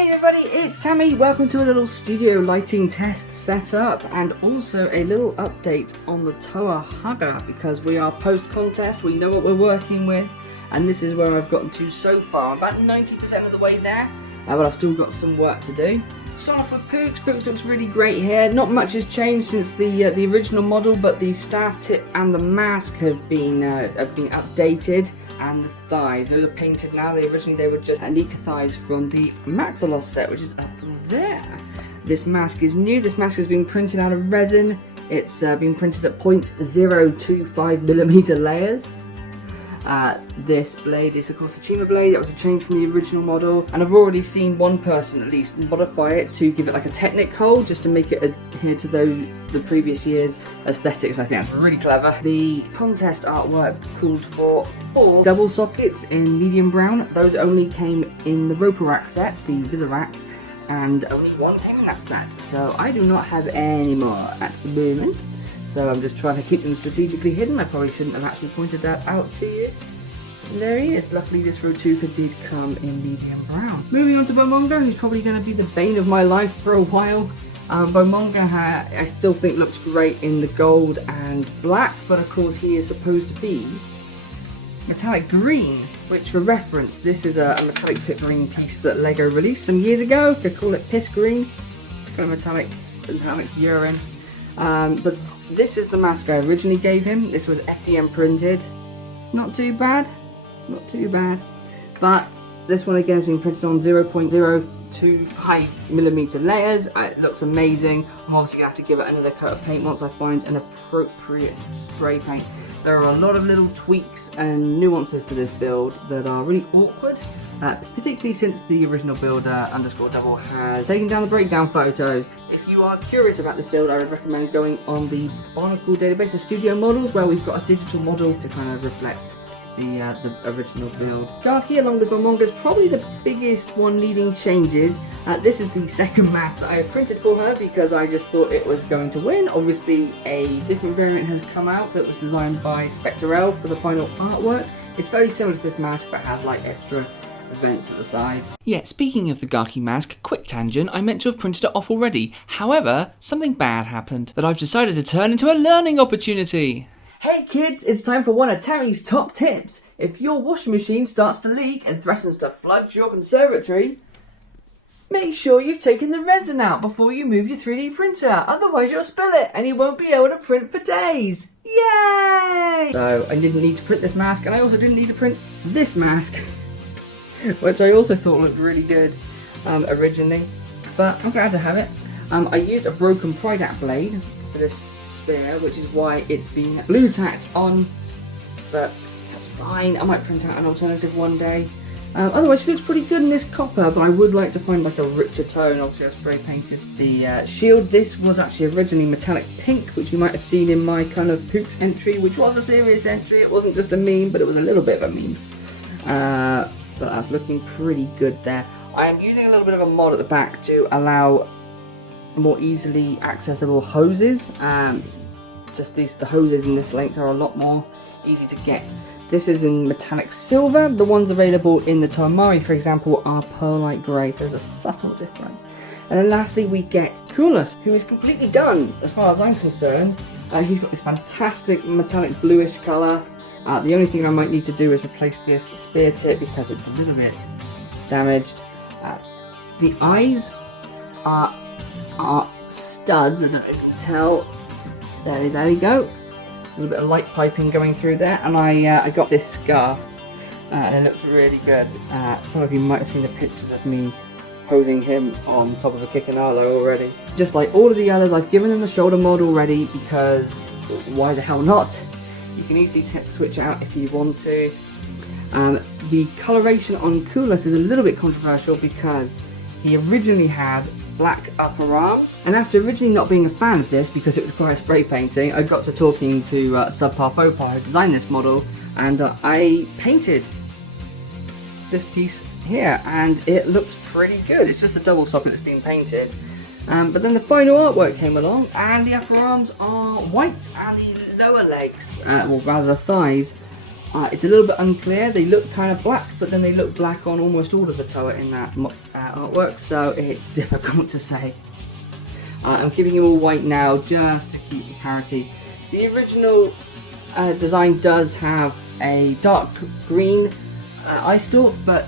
Hey everybody, it's Tammy. Welcome to a little studio lighting test setup and also a little update on the Toa Hagah because we are post-contest, we know what we're working with, and this is where I've gotten to so far. I'm about 90% of the way there, but I've still got some work to do. Start off with Pouks. Pouks looks really great here. Not much has changed since the original model, but the staff tip and the mask have been updated. And the thighs, those are painted now. Originally they were just Anika thighs from the Maxilos set, which is up there. This mask is new. This mask has been printed out of resin. It's been printed at 0.025mm layers. This blade is of course a Chima blade. That was a change from the original model, and I've already seen one person at least modify it to give it like a Technic hole, just to make it adhere to the previous year's aesthetics. I think that's really clever. The contest artwork called for 4 double sockets in medium brown. Those only came in the Roper Rack set, the Visorack, and only one came in that set. So I do not have any more at the moment. So I'm just trying to keep them strategically hidden. I probably shouldn't have actually pointed that out to you. And there he is. Luckily this Rotuka did come in medium brown. Moving on to Bomonga, who's probably going to be the bane of my life for a while. Bomonga I still think looks great in the gold and black, but of course he is supposed to be metallic green, which for reference, this is a metallic pit green piece that LEGO released some years ago. They call it piss green. It's got a metallic urine. But this is the mask I originally gave him. This was FDM printed. It's not too bad. It's not too bad. But this one again has been printed on 0.025mm layers. It looks amazing. I'm obviously going to have to give it another coat of paint once I find an appropriate spray paint. There are a lot of little tweaks and nuances to this build that are really awkward, particularly since the original builder _double has taken down the breakdown photos. If you are curious about this build, I would recommend going on the Bionicle database of studio models, where we've got a digital model to kind of reflect the original build. Gaaki, along with Bomonga, is probably the biggest one needing changes. This is the second mask that I have printed for her because I just thought it was going to win. Obviously a different variant has come out that was designed by Spectrel for the final artwork. It's very similar to this mask but has like extra vents at the side. Yeah, speaking of the Gaaki mask, quick tangent, I meant to have printed it off already. However, something bad happened that I've decided to turn into a learning opportunity. Hey kids, it's time for one of Tammy's top tips. If your washing machine starts to leak and threatens to flood your conservatory, make sure you've taken the resin out before you move your 3D printer. Otherwise you'll spill it and you won't be able to print for days. Yay! So I didn't need to print this mask, and I also didn't need to print this mask, which I also thought looked really good originally, but I'm glad to have it. I used a broken Prydat blade for this spear, which is why it's been blue tacked on, but that's fine. I might print out an alternative one day. Otherwise she looks pretty good in this copper, but I would like to find like a richer tone. Obviously I spray painted the shield. This was actually originally metallic pink, which you might have seen in my kind of Pouks entry, which was a serious entry. It wasn't just a meme, but it was a little bit of a meme. But that's looking pretty good there. I am using a little bit of a mod at the back to allow more easily accessible hoses. The hoses in this length are a lot more easy to get. This is in metallic silver. The ones available in the Tamari, for example, are pearlite grey. So there's a subtle difference. And then lastly we get Kualus, who is completely done as far as I'm concerned. He's got this fantastic metallic bluish colour. The only thing I might need to do is replace this spear tip because it's a little bit damaged. The eyes are studs, I don't know if you can tell. There we go. A little bit of light piping going through there, and I got this scarf, and it looks really good. Some of you might have seen the pictures of me hosing him on top of a Kikanalo already. Just like all of the others, I've given them the shoulder mod already because why the hell not? You can easily switch out if you want to. The coloration on Kualus is a little bit controversial because he originally had black upper arms, and after originally not being a fan of this because it requires spray painting, I got to talking to Subpar Fopar who designed this model, and I painted this piece here and it looks pretty good. It's just the double socket that's been painted. But then the final artwork came along and the upper arms are white and the lower legs, or rather the thighs, It's a little bit unclear. They look kind of black, but then they look black on almost all of the Toa in that artwork, so it's difficult to say. I'm keeping them all white now just to keep the parity. The original design does have a dark green eye stalk, but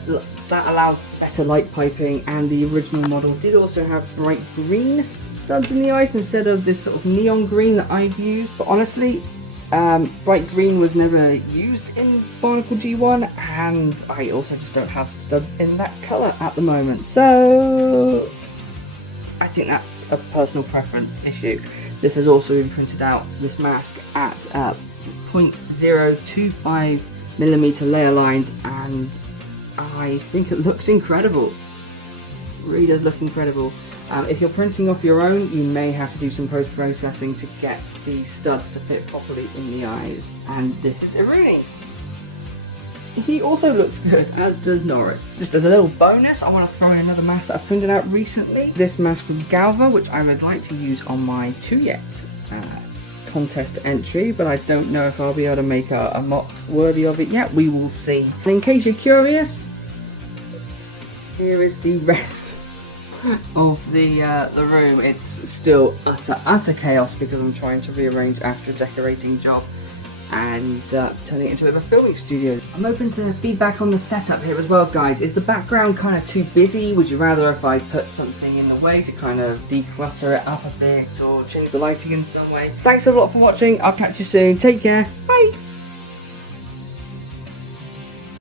that allows better light piping, and the original model did also have bright green studs in the eyes instead of this sort of neon green that I've used. But honestly, bright green was never used in Bionicle G1, and I also just don't have studs in that colour at the moment, so I think that's a personal preference issue. This has also been printed out, this mask, at 0.025mm layer lines, and I think it looks incredible. It really does look incredible. If you're printing off your own, you may have to do some post-processing to get the studs to fit properly in the eyes. And this is Iruni. He also looks good, as does Norris. Just as a little bonus, I want to throw in another mask that I've printed out recently. This mask from Galva, which I would like to use on my 2 contest entry, but I don't know if I'll be able to make a mock worthy of it yet. We will see. And in case you're curious, here is the rest of the room. It's still utter chaos because I'm trying to rearrange after a decorating job and turning it into a bit of a filming studio. I'm open to feedback on the setup here as well, guys. Is the background kind of too busy? Would you rather if I put something in the way to kind of declutter it up a bit or change the lighting in some way? Thanks a lot for watching. I'll catch you soon. Take care. Bye.